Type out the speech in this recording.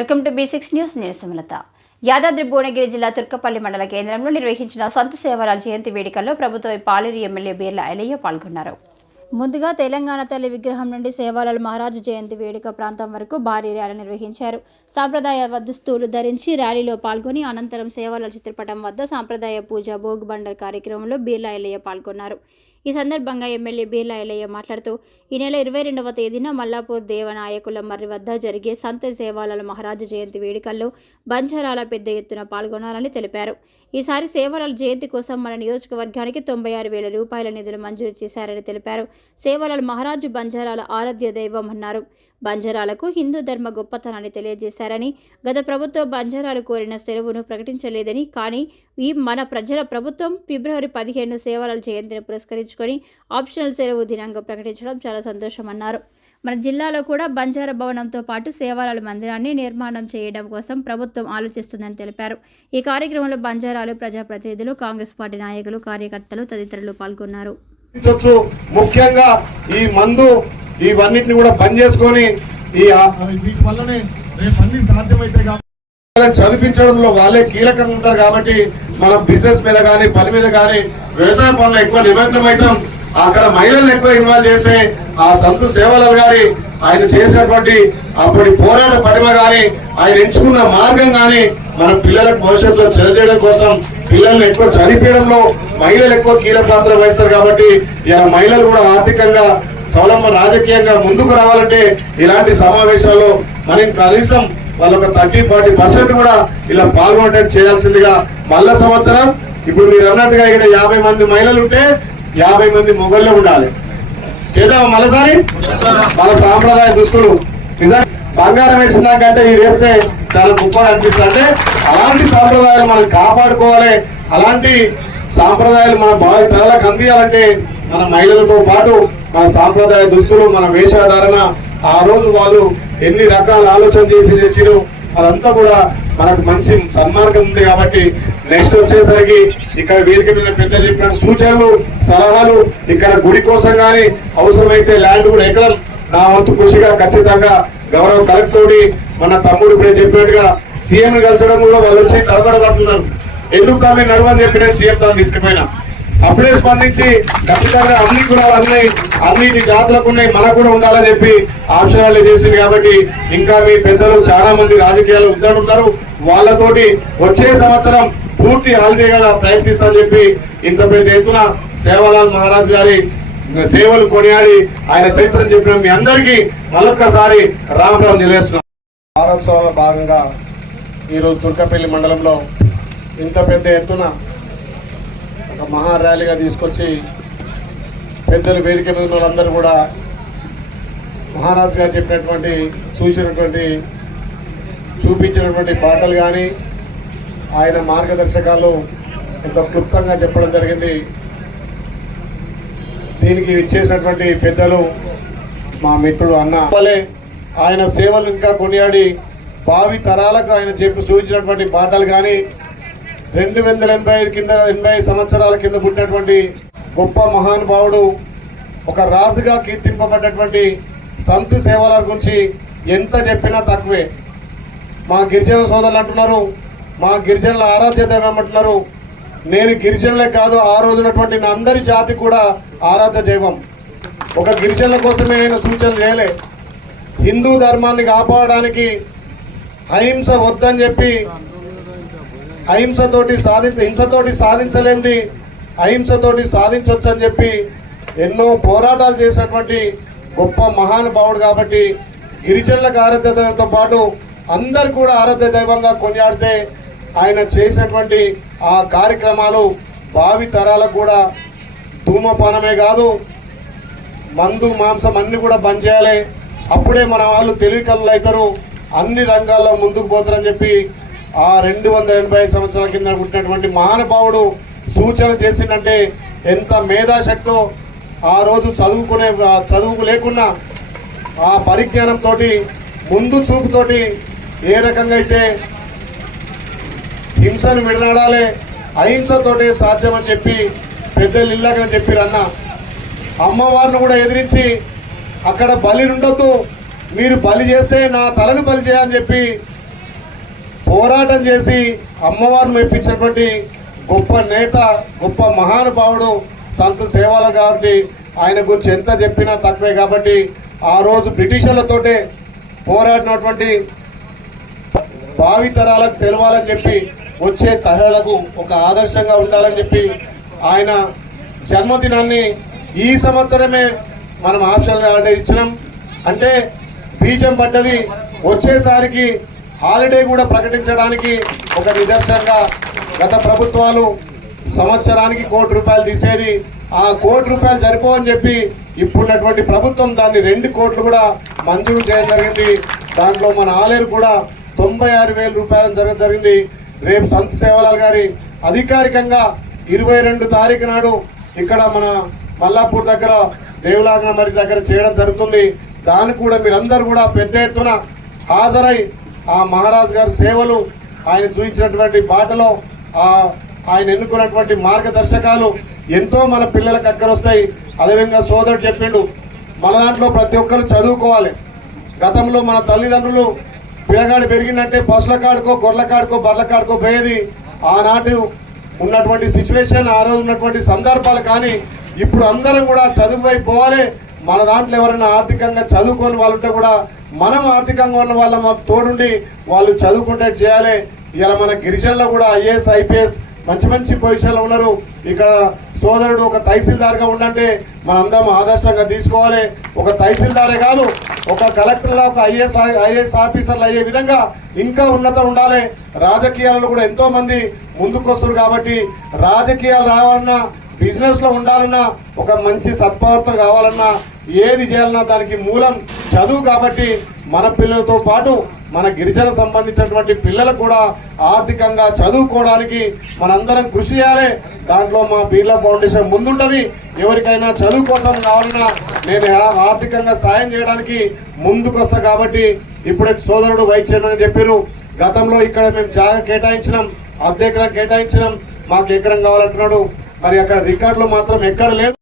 Welcome to B6 news. నేను సుమలత. యాదాద్రి భువనగిరి జిల్లా తుర్కపల్లి మండల కేంద్రంలో నిర్వహించిన సంత సేవల జయంతి వేడుకల్లో ప్రభుత్వ పాలేరు ఎమ్మెల్యే బీర్ల ఐలయ్య పాల్గొన్నారు. ముందుగా తెలంగాణ తల్లి విగ్రహం నుండి సేవాలాల్ మహారాజు జయంతి వేడుక ప్రాంతం వరకు భారీ ర్యాలీ నిర్వహించారు. సాంప్రదాయ దుస్తులు ధరించి ర్యాలీలో పాల్గొని అనంతరం సేవాలాల్ చిత్రపటం వద్ద సాంప్రదాయ పూజ భోగ్ బండర్ కార్యక్రమంలో బీర్ల ఐలయ్య పాల్గొన్నారు. ఈ సందర్భంగా ఎమ్మెల్యే బీర్ల ఐలయ్య మాట్లాడుతూ ఈ నెల 22వ తేదీన మల్లాపూర్ దేవనాయకుల మర్రి వద్ద జరిగే సంత సేవాలాల్ మహారాజు జయంతి వేడుకల్లో బంజారాల పెద్ద ఎత్తున పాల్గొనాలని తెలిపారు. ఈసారి సేవాలాల్ జయంతి కోసం మన నియోజకవర్గానికి 96,000 రూపాయల నిధులు మంజూరు చేశారని తెలిపారు. సేవాలాల్ మహారాజు బంజారాల ఆరాధ్య దైవం అన్నారు. బంజారాలకు హిందూ ధర్మ గొప్పతనాన్ని తెలియజేశారని, గత ప్రభుత్వం బంజారాలు కోరిన సెలవును ప్రకటించలేదని, కానీ ఈ మన ప్రజల ప్రభుత్వం ఫిబ్రవరి 15 సేవాలాల్ జయంతిని పురస్కరించుకొని ఆప్షనల్ సెలవు దినంగా ప్రకటించడం చాలా సంతోషమన్నారు. మన జిల్లాలో కూడా బంజారా భవనంతో పాటు సేవాలాల్ మందిరాన్ని నిర్మాణం చేయడం కోసం ప్రభుత్వం ఆలోచిస్తుందని తెలిపారు. ఈ కార్యక్రమంలో బంజారాలు ప్రజాప్రతినిధులు, కాంగ్రెస్ పార్టీ నాయకులు, కార్యకర్తలు తదితరులు పాల్గొన్నారు. ముఖ్యంగా ఈ మందు ఇవన్నిటిని కూడా బంద్ చేసుకొని వీటి వల్లనే రేపు అన్ని సాధ్యమైతే చదివించడంలో వాళ్ళే కీలకంగా ఉంటారు. కాబట్టి మన బిజినెస్ మీద కానీ పని మీద కానీ వ్యవసాయ పనులు ఎక్కువ నిమగ్నం అవుతాం. అక్కడ మహిళలను ఎక్కువ ఇన్వాల్వ్ చేస్తే ఆ సంతు సేవాలాల్ గారి ఆయన చేసినటువంటి అప్పటి పోరాట పటిమ గాని ఆయన ఎంచుకున్న మార్గం గాని మన పిల్లలకు భవిష్యత్తులో చదివేయడం కోసం పిల్లల్ని ఎక్కువ చదివేయడంలో మహిళలు ఎక్కువ కీలక పాత్ర వహిస్తారు. కాబట్టి ఇలా మహిళలు కూడా ఆర్థికంగా స్వావలంబన రాజకీయంగా ముందుకు రావాలంటే ఇలాంటి సమావేశాల్లో మనం కనీసం వాళ్ళొక 30-40% కూడా ఇలా పాల్గొనే చేయాల్సిందిగా మళ్ళా సంవత్సరం ఇప్పుడు మీరు అన్నట్టుగా ఇక్కడ 50 మంది మహిళలు ఉంటే 50 మంది మొగళ్ళు ఉండాలి. చేద్దాం మళ్ళీసారి మన సాంప్రదాయ దుస్తులు బంగారం వేసిందాకంటే ఈ వేస్తే చాలా గొప్పగా అనిపిస్తుంది. అంటే అలాంటి సాంప్రదాయాలు మనం కాపాడుకోవాలి. అలాంటి సాంప్రదాయాలు మన భావి తరాలకు అందియాలంటే మన మహిళలతో పాటు మన సాంప్రదాయ దుస్తులు, మన వేషధారణ, ఆ రోజు వాళ్ళు ఎన్ని రకాల ఆలోచన చేసి తెచ్చిరు అదంతా కూడా మనకు మంచి సన్మార్గం ఉంది. కాబట్టి నెక్స్ట్ వచ్చేసరికి ఇక్కడ వేదిక మీద పెద్ద చెప్పిన సూచనలు, సలహాలు, ఇక్కడ గుడి కోసం కానీ అవసరమైతే ల్యాండ్ కూడా ఎక్కడం నా వంతు కృషిగా ఖచ్చితంగా గౌరవ కలెక్టర్ తోటి మన తమ్ముడు ఇప్పుడు చెప్పినట్టుగా సీఎం కలిసడం కూడా వాళ్ళు వచ్చి తలబడబడుతున్నారు. ఎందుకు మీరు నడవని చెప్పిన సీఎం తాను తీసుకుపోయినా అప్పుడే స్పందించి ఖచ్చితంగా అన్ని కులాలు అన్ని జాతులకు ఉన్నాయి, మనకు కూడా ఉండాలని చెప్పి ఆప్షనాలు చేసింది. కాబట్టి ఇంకా మీ పెద్దలు చాలా మంది రాజకీయాలు ఉన్నారు, వాళ్ళతోటి వచ్చే సంవత్సరం పూర్తి హాలిడేగా ప్రయత్నిస్తామని చెప్పి ఇంత పెద్ద ఎత్తున సేవాలాల్ మహారాజ్ గారి సేవలు కొనియాడి ఆయన చరిత్రను చెప్పిన మీ అందరికీ మరొక్కసారి రామరావు నిలేస్తున్నాం. వారోత్సవాల భాగంగా ఈరోజు తుర్కపల్లి మండలంలో ఇంత పెద్ద ఎత్తున ఒక మహా ర్యాలీగా తీసుకొచ్చి పెద్దలు వేదిక మీద వాళ్ళందరూ కూడా మహారాజ్ గారు చెప్పినటువంటి చూపించినటువంటి పాటలు కానీ ఆయన మార్గదర్శకాలు ఎంతో క్లుప్తంగా చెప్పడం జరిగింది. దీనికి ఇచ్చేసినటువంటి పెద్దలు మా మిత్రుడు అన్న ఆయన సేవలు ఇంకా కొనియాడి భావి తరాలకు ఆయన సూచించినటువంటి పాటలు కానీ 285 సంవత్సరాల కింద పుట్టినటువంటి గొప్ప మహానుభావుడు, ఒక రాజుగా కీర్తింపబడ్డటువంటి సంతు సేవాలాల్ గురించి ఎంత చెప్పినా తక్కువే. మా గిరిజన సోదరులు అంటున్నారు, మా గిరిజనుల ఆరాధ్య దైవం అంటున్నారు. నేను గిరిజనులే కాదు, ఆ రోజునటువంటి నా అందరి జాతి కూడా ఆరాధ్య దైవం. ఒక గిరిజనుల కోసమే నేను సూచన చేయలే. హిందూ ధర్మాన్ని కాపాడడానికి అహింస వద్దని చెప్పి హింసతోటి సాధించలేంది అహింసతోటి సాధించవచ్చు అని చెప్పి ఎన్నో పోరాటాలు చేసినటువంటి గొప్ప మహానుభావుడు. కాబట్టి గిరిజనులకు ఆరాధ్య దైవంతో పాటు అందరు కూడా ఆరాధ్య దైవంగా కొనియాడితే ఆయన చేసినటువంటి ఆ కార్యక్రమాలు భావి తరాలకు కూడా ధూమపానమే కాదు, మందు మాంసం అన్ని కూడా బంద్ చేయాలి. అప్పుడే మన వాళ్ళు తెలివికల్లు అవుతారు, అన్ని రంగాల్లో ముందుకు పోతారని చెప్పి ఆ 285 సంవత్సరాల కింద పుట్టినటువంటి మహానుభావుడు సూచన చేసిందంటే ఎంత మేధాశక్తో. ఆ రోజు చదువుకు లేకున్నా ఆ పరిజ్ఞానంతో, ముందు చూపుతోటి ఏ రకంగా అయితే హింసను విడనాడాలి, అహింసతోటే సాధ్యమని చెప్పి పెద్దలు ఇల్లాగని చెప్పిరన్న. అమ్మవారిని కూడా ఎదిరించి అక్కడ బలి ఉండొద్దు, మీరు బలి చేస్తే నా తలను బలి చేయాలని చెప్పి పోరాటం చేసి అమ్మవారిని మెప్పించినటువంటి గొప్ప నేత, గొప్ప మహానుభావుడు సంత సేవల గారికి. ఆయన గురించి ఎంత చెప్పినా తక్కువే. కాబట్టి ఆ రోజు బ్రిటిషర్లతోటే పోరాడినటువంటి భావితరాలకు తెలవాలని చెప్పి, వచ్చే తరాలకు ఒక ఆదర్శంగా ఉండాలని చెప్పి ఆయన జన్మదినాన్ని ఈ సంవత్సరమే మనం ఆప్షన్ హాలిడే ఇచ్చినాం. అంటే బీజం పడ్డది. వచ్చేసారికి హాలిడే కూడా ప్రకటించడానికి ఒక నిదర్శనంగా గత ప్రభుత్వాలు సంవత్సరానికి ₹1 కోటి తీసేది. ఆ ₹1 కోటి సరిపోవని చెప్పి ఇప్పుడున్నటువంటి ప్రభుత్వం దాన్ని 2 కోట్లు కూడా మంజూరు చేయడం జరిగింది. దాంట్లో మన ఆలేరు కూడా ₹96,000 జరిగింది. రేపు సంత సేవలాల్ గారి అధికారికంగా 22 తారీఖు నాడు ఇక్కడ మన మల్లాపూర్ దగ్గర దేవులాగన మరి దగ్గర చేయడం జరుగుతుంది. దాన్ని కూడా మీరందరూ కూడా పెద్ద ఎత్తున హాజరై ఆ మహారాజ్ గారి సేవలు, ఆయన చూపించినటువంటి బాటలో ఆయన ఎన్నుకున్నటువంటి మార్గదర్శకాలు ఎంతో మన పిల్లలకు అక్కరొస్తాయి. అదేవిధంగా సోదరుడు చెప్పిండు, మన దాంట్లో ప్రతి ఒక్కరు చదువుకోవాలి. గతంలో మన తల్లిదండ్రులు పిల్లగాడు పెరిగిందంటే పశుల కాడుకో, గొర్రెల కాడుకో, బర్రెల కాడుకో పోయేది. ఆనాటి ఉన్నటువంటి సిచ్యువేషన్, ఆ రోజు ఉన్నటువంటి సందర్భాలు. కానీ ఇప్పుడు అందరం కూడా చదువు వైపు పోవాలి. మన దాంట్లో ఎవరైనా ఆర్థికంగా చదువుకొని వాళ్ళు ఉంటే కూడా మనం ఆర్థికంగా ఉన్న వాళ్ళ మాకు తోడుండి వాళ్ళు చదువుకుంటే చేయాలి. ఇలా మన గిరిజనుల్లో కూడా IAS, IPS మంచి మంచి పొజిషన్లో ఉన్నారు. ఇక్కడ సోదరుడు ఒక తహసీల్దార్గా ఉండంటే మనందరం ఆదర్శంగా తీసుకోవాలి. ఒక తహసీల్దారే కాదు, ఒక కలెక్టర్లా ఒక IAS ఆఫీసర్లు అయ్యే విధంగా ఇంకా ఉన్నతం ఉండాలి. రాజకీయాలలో కూడా ఎంతో మంది ముందుకొస్తారు. కాబట్టి రాజకీయాలు రావాలన్నా, బిజినెస్ లో ఉండాలన్నా, ఒక మంచి సత్ప్రవర్తన కావాలన్నా, ఏది చేయాలన్నా దానికి మూలం చదువు. కాబట్టి మన పిల్లలతో పాటు మన గిరిజన సంబంధించినటువంటి పిల్లలకు కూడా ఆర్థికంగా చదువుకోవడానికి మనందరం కృషి చేయాలి. దాంట్లో మా బిర్లా ఫౌండేషన్ ముందుంటది. ఎవరికైనా చదువు కోసం కావాలన్నా నేను ఆర్థికంగా సాయం చేయడానికి ముందుకొస్తా. కాబట్టి ఇప్పుడే సోదరుడు వైస్ చైర్మన్ చెప్పారు, గతంలో ఇక్కడ మేము జాగా కేటాయించినాం, అర్ధ ఎకరం కేటాయించినాం, మాకు ఎకరం కావాలంటున్నాడు. మరి అక్కడ రికార్డులో మాత్రం ఎక్కడ లేదు.